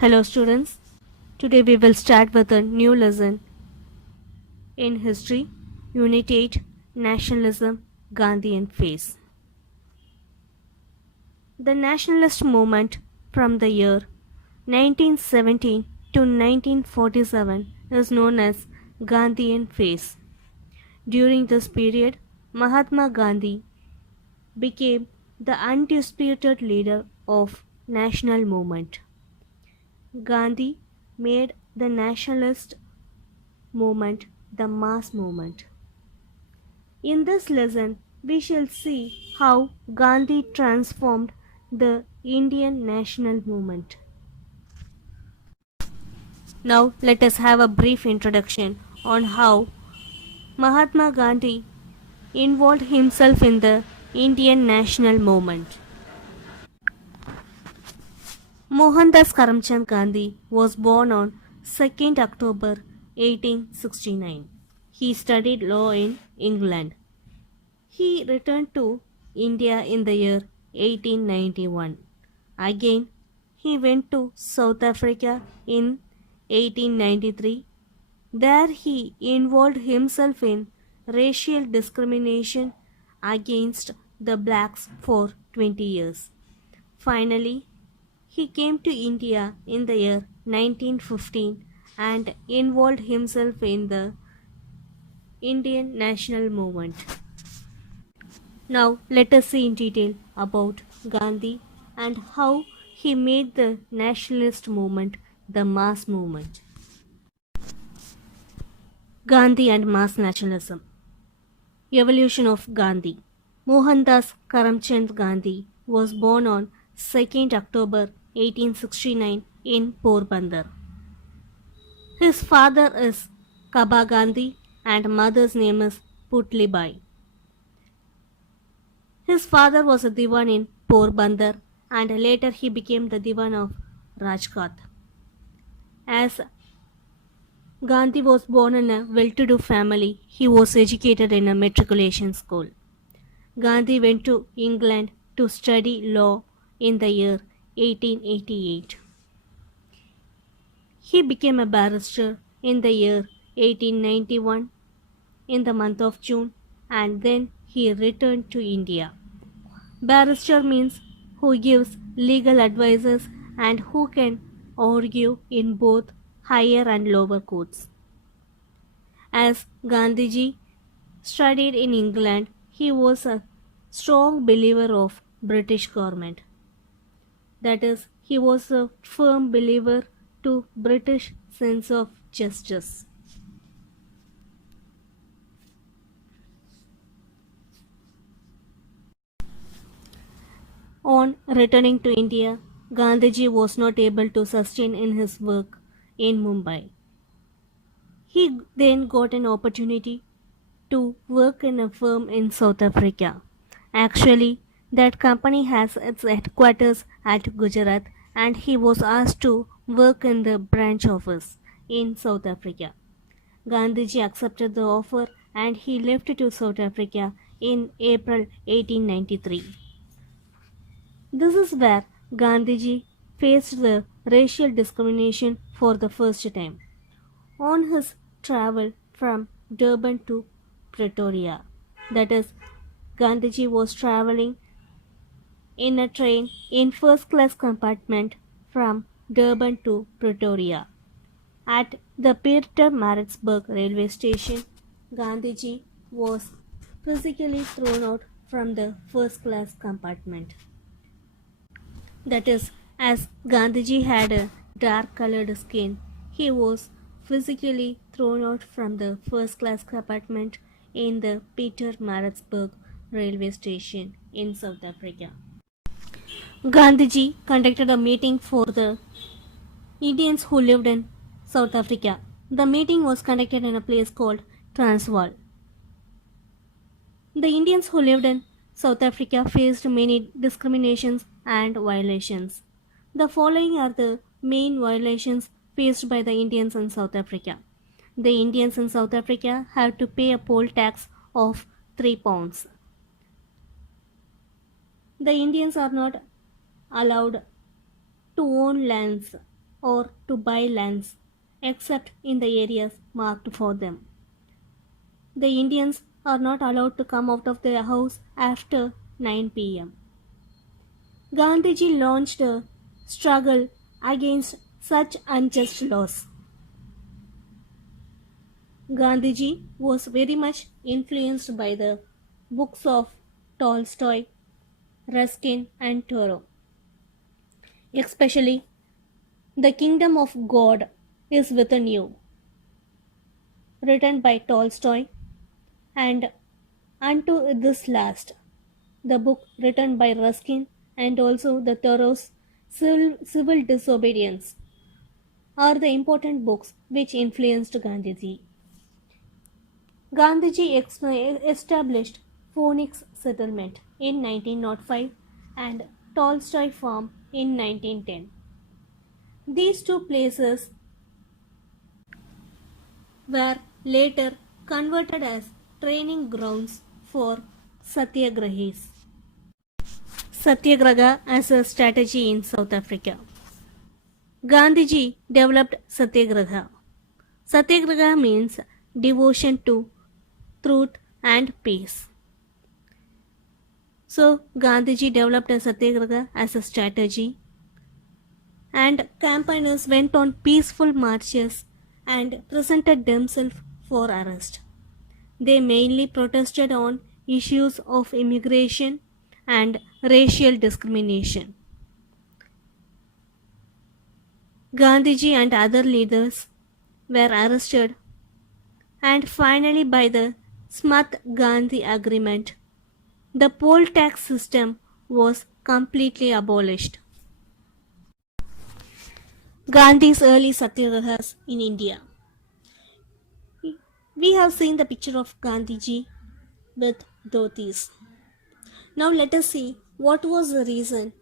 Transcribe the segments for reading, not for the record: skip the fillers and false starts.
Hello students, today we will start with a new lesson in history, Unit 8, Nationalism, Gandhian Phase. The nationalist movement from the year 1917 to 1947 is known as Gandhian Phase. During this period, Mahatma Gandhi became the undisputed leader of national movement. Gandhi made the nationalist movement the mass movement. In this lesson, we shall see how Gandhi transformed the Indian national movement. Now, let us have a brief introduction on how Mahatma Gandhi involved himself in the Indian national movement. Mohandas Karamchand Gandhi was born on 2nd October 1869. He studied law in England. He returned to India in the year 1891. Again, he went to South Africa in 1893. There he involved himself in racial discrimination against the blacks for 20 years. Finally, he came to India in the year 1915 and involved himself in the Indian national movement. Now let us see in detail about Gandhi and how he made the nationalist movement the mass movement. Gandhi and mass nationalism. Evolution of Gandhi. Mohandas Karamchand Gandhi was born on 2nd October 1869 in Porbandar. His father is Kaba Gandhi and mother's name is Putlibai. His father was a Diwan in Porbandar and later he became the Diwan of Rajkot. As Gandhi was born in a well-to-do family, he was educated in a matriculation school. Gandhi went to England to study law in the year 1888. He became a barrister in the year 1891 in the month of June and then he returned to India. Barrister means who gives legal advices and who can argue in both higher and lower courts. As Gandhiji studied in England, he was a strong believer of British government. That is, he was a firm believer to British sense of justice. On returning to India, Gandhiji was not able to sustain in his work in Mumbai. He then got an opportunity to work in a firm in South Africa. Actually, that company has its headquarters at Gujarat and he was asked to work in the branch office in South Africa. Gandhiji accepted the offer and he left to South Africa in April 1893. This is where Gandhiji faced the racial discrimination for the first time. On his travel from Durban to Pretoria, that is, Gandhiji was traveling in a train in first class compartment from Durban to Pretoria. At the Pietermaritzburg railway station, Gandhiji was physically thrown out from the first class compartment. That is, as Gandhiji had a dark colored skin, he was physically thrown out from the first class compartment in the Pietermaritzburg railway station in South Africa. Gandhiji conducted a meeting for the Indians who lived in South Africa. The meeting was conducted in a place called Transvaal. The Indians who lived in South Africa faced many discriminations and violations. The following are the main violations faced by the Indians in South Africa. The Indians in South Africa have to pay a poll tax of 3 pounds. The Indians are not allowed to own lands or to buy lands, except in the areas marked for them. The Indians are not allowed to come out of their house after 9 p.m. Gandhiji launched a struggle against such unjust laws. Gandhiji was very much influenced by the books of Tolstoy, Ruskin, and Thoreau. Especially, The Kingdom of God is Within You, written by Tolstoy, and Unto This Last, the book written by Ruskin, and also the Thoreau's Civil Disobedience, are the important books which influenced Gandhiji. Gandhiji established Phoenix Settlement in 1905 and Tolstoy Farm in 1910. These two places were later converted as training grounds for satyagrahis. Satyagraha as a strategy in South Africa. Gandhiji developed Satyagraha. Satyagraha means devotion to truth and peace. So Gandhiji developed a Satyagraha as a strategy, and campaigners went on peaceful marches and presented themselves for arrest. They mainly protested on issues of immigration and racial discrimination. Gandhiji and other leaders were arrested, and finally by the Smath-Gandhi Agreement, the poll tax system was completely abolished. Gandhi's early satyagrahas in India. We have seen the picture of Gandhiji with dhotis. Now let us see what was the reason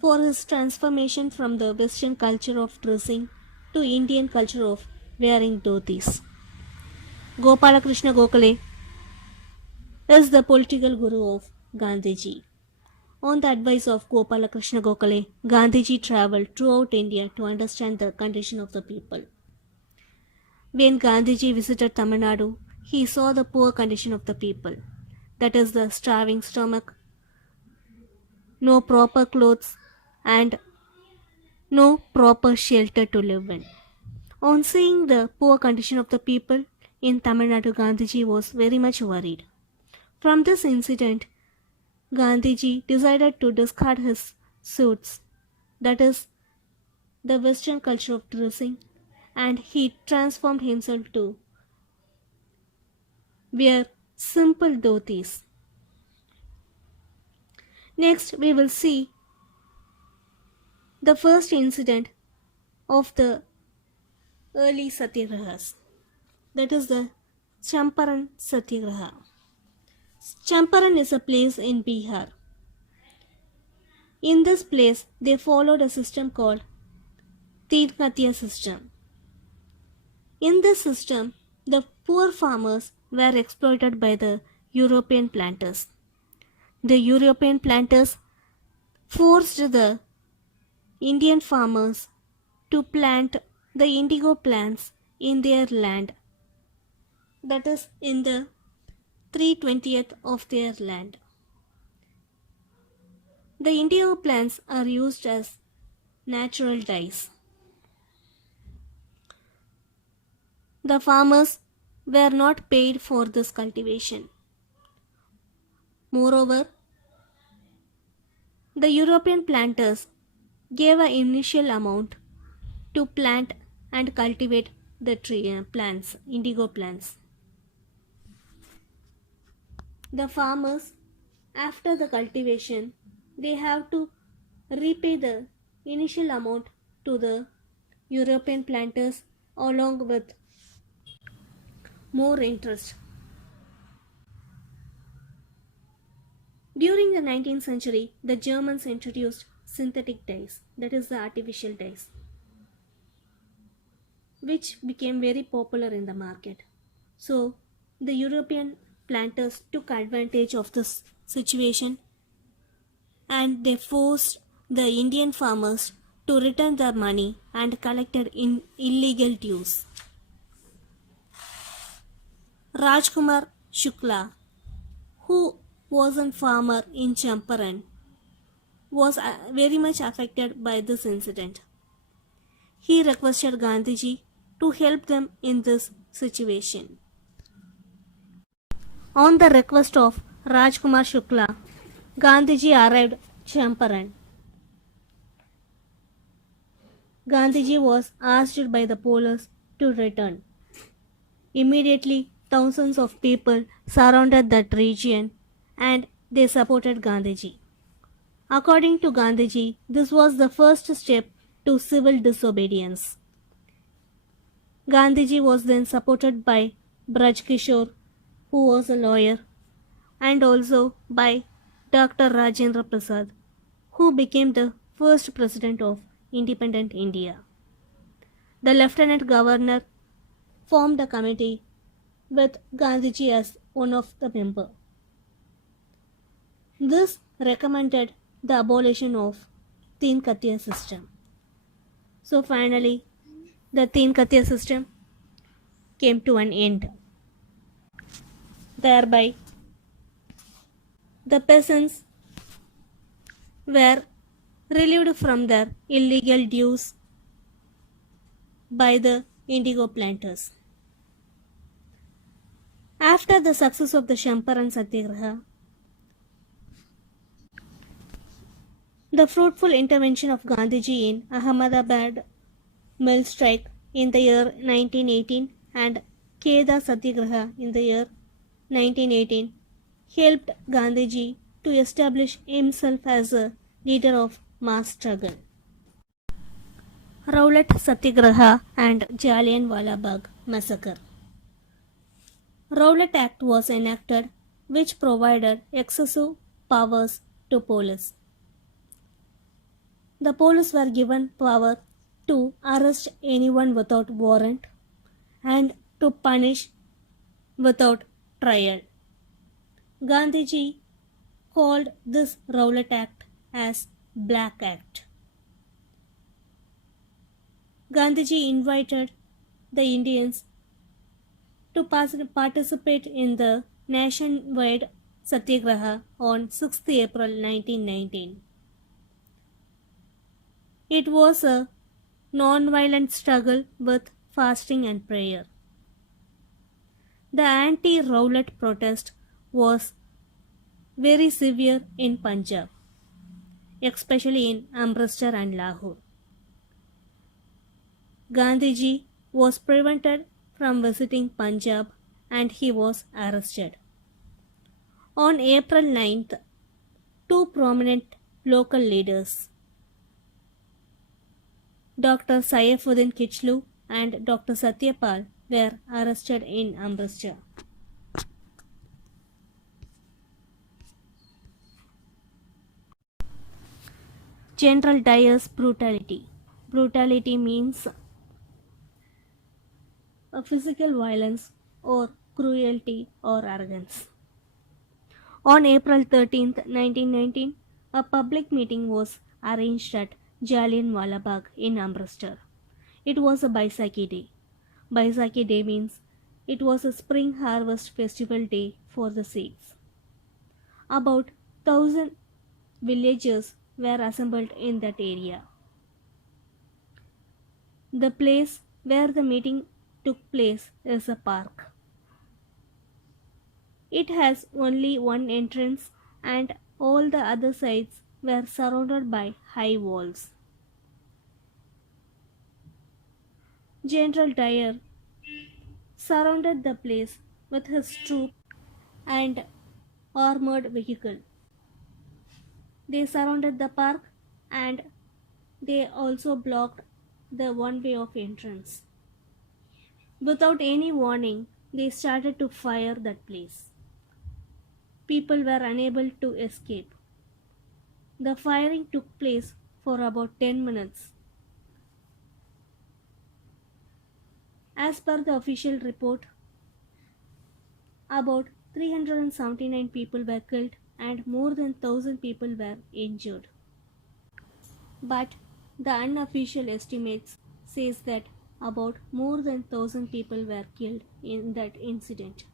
for his transformation from the Western culture of dressing to Indian culture of wearing dhotis. Gopalakrishna Gokhale is the political guru of Gandhiji. On the advice of Gopalakrishna Gokhale, Gandhiji travelled throughout India to understand the condition of the people. When Gandhiji visited Tamil Nadu, he saw the poor condition of the people, that is, the starving stomach, no proper clothes, and no proper shelter to live in. On seeing the poor condition of the people in Tamil Nadu, Gandhiji was very much worried. From this incident, Gandhiji decided to discard his suits, that is, the Western culture of dressing, and he transformed himself to wear simple dhotis. Next, we will see the first incident of the early satyagrahas, that is the Champaran Satyagraha. Champaran is a place in Bihar. In this place, they followed a system called Tirkatya system. In this system, the poor farmers were exploited by the European planters. The European planters forced the Indian farmers to plant the indigo plants in their land, that is, in the 3/20th of their land. The indigo plants are used as natural dyes. The farmers were not paid for this cultivation. Moreover, the European planters gave an initial amount to plant and cultivate the plants, indigo plants. The farmers, after the cultivation, they have to repay the initial amount to the European planters along with more interest. During the 19th century, the Germans introduced synthetic dyes, that is the artificial dyes, which became very popular in the market. So, the European planters took advantage of this situation and they forced the Indian farmers to return their money and collected in illegal dues. Rajkumar Shukla, who was a farmer in Champaran, was very much affected by this incident. He requested Gandhiji to help them in this situation. On the request of Rajkumar Shukla, Gandhiji arrived Champaran. Gandhiji was asked by the police to return. Immediately, thousands of people surrounded that region and they supported Gandhiji. According to Gandhiji, this was the first step to civil disobedience. Gandhiji was then supported by Braj Kishore, who was a lawyer, and also by Dr. Rajendra Prasad, who became the first president of independent India. The Lieutenant Governor formed a committee with Gandhiji as one of the members. This recommended the abolition of Teen Katya system. So finally, the Teen Katya system came to an end. Thereby, the peasants were relieved from their illegal dues by the indigo planters. After the success of the Champaran Satyagraha, the fruitful intervention of Gandhiji in Ahmedabad mill strike in the year 1918 and Kheda Satyagraha in the year 1918 helped Gandhiji to establish himself as a leader of mass struggle. Rowlatt Satyagraha and Jallianwala Bagh massacre. Rowlatt Act was enacted which provided excessive powers to police. The police were given power to arrest anyone without warrant and to punish without trial. Gandhiji called this Rowlatt Act as Black Act. Gandhiji invited the Indians to participate in the nationwide Satyagraha on 6th April 1919. It was a non-violent struggle with fasting and prayer. The anti-Rowlatt protest was very severe in Punjab, especially in Amritsar and Lahore. Gandhiji was prevented from visiting Punjab and he was arrested. On April 9th, two prominent local leaders, Dr. Saifuddin Kichlu and Dr. Satyapal, were arrested in Amritsar. General Dyer's brutality. Brutality means a physical violence or cruelty or arrogance. On April 13th, 1919, a public meeting was arranged at Jallianwala Bagh in Amritsar. It was a Baisakhi Day. Baisakhi Day means it was a spring harvest festival day for the Sikhs. About 1,000 villagers were assembled in that area. The place where the meeting took place is a park. It has only one entrance and all the other sides were surrounded by high walls. General Dyer surrounded the place with his troop and armored vehicle. They surrounded the park and they also blocked the one way of entrance. Without any warning, they started to fire that place. People were unable to escape. The firing took place for about 10 minutes. As per the official report, about 379 people were killed and more than 1,000 people were injured. But The unofficial estimates says that about more than 1,000 people were killed in that incident.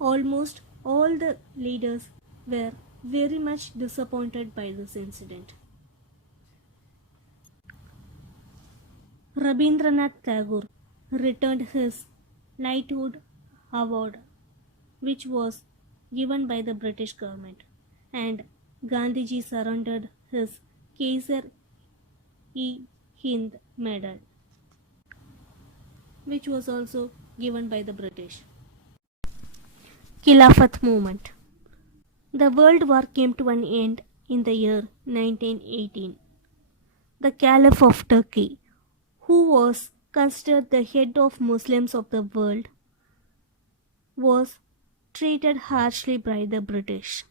Almost all the leaders were very much disappointed by this incident. Rabindranath Tagore returned his knighthood award, which was given by the British government, and Gandhiji surrendered his Kaisar-e-Hind medal, which was also given by the British. Khilafat movement. The World War came to an end in the year 1918. The Caliph of Turkey, who was considered the head of Muslims of the world, was treated harshly by the British.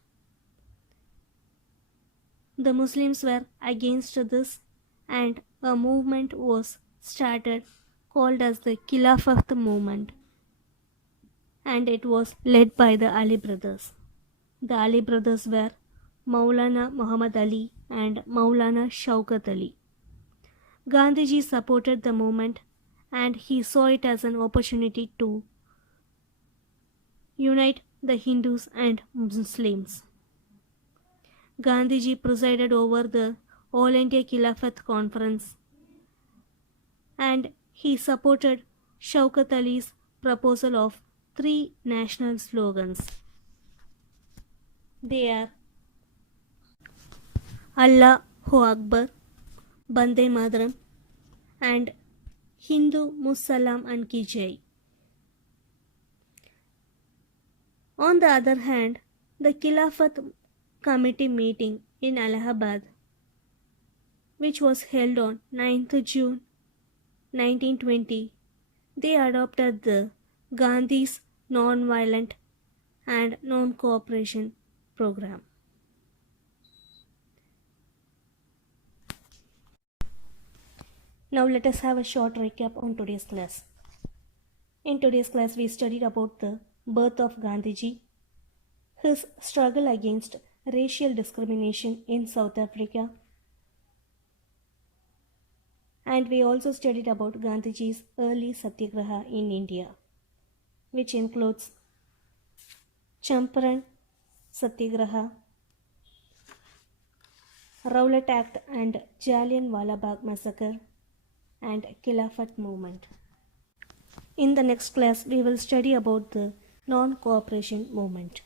The Muslims were against this, and a movement was started called as the Khilafat movement, and it was led by the Ali brothers. The Ali brothers were Maulana Muhammad Ali and Maulana Shaukat Ali. Gandhiji supported the movement, and he saw it as an opportunity to unite the Hindus and Muslims. Gandhiji presided over the All India Khilafat Conference, and he supported Shaukat Ali's proposal of 3 national slogans. They are Allahu Akbar, Bande Mataram, and Hindu Musallam and Ki Jai. On the other hand, the Khilafat Committee meeting in Allahabad, which was held on 9th June 1920, they adopted the Gandhi's non-violent and non-cooperation program. Now let us have a short recap on today's class. In today's class, we studied about the birth of Gandhiji, his struggle against racial discrimination in South Africa, and we also studied about Gandhiji's early Satyagraha in India, which includes Champaran Satyagraha, Rowlatt Act and Jallianwala Bagh Massacre, and Khilafat movement. In the next class, we will study about the non-cooperation movement.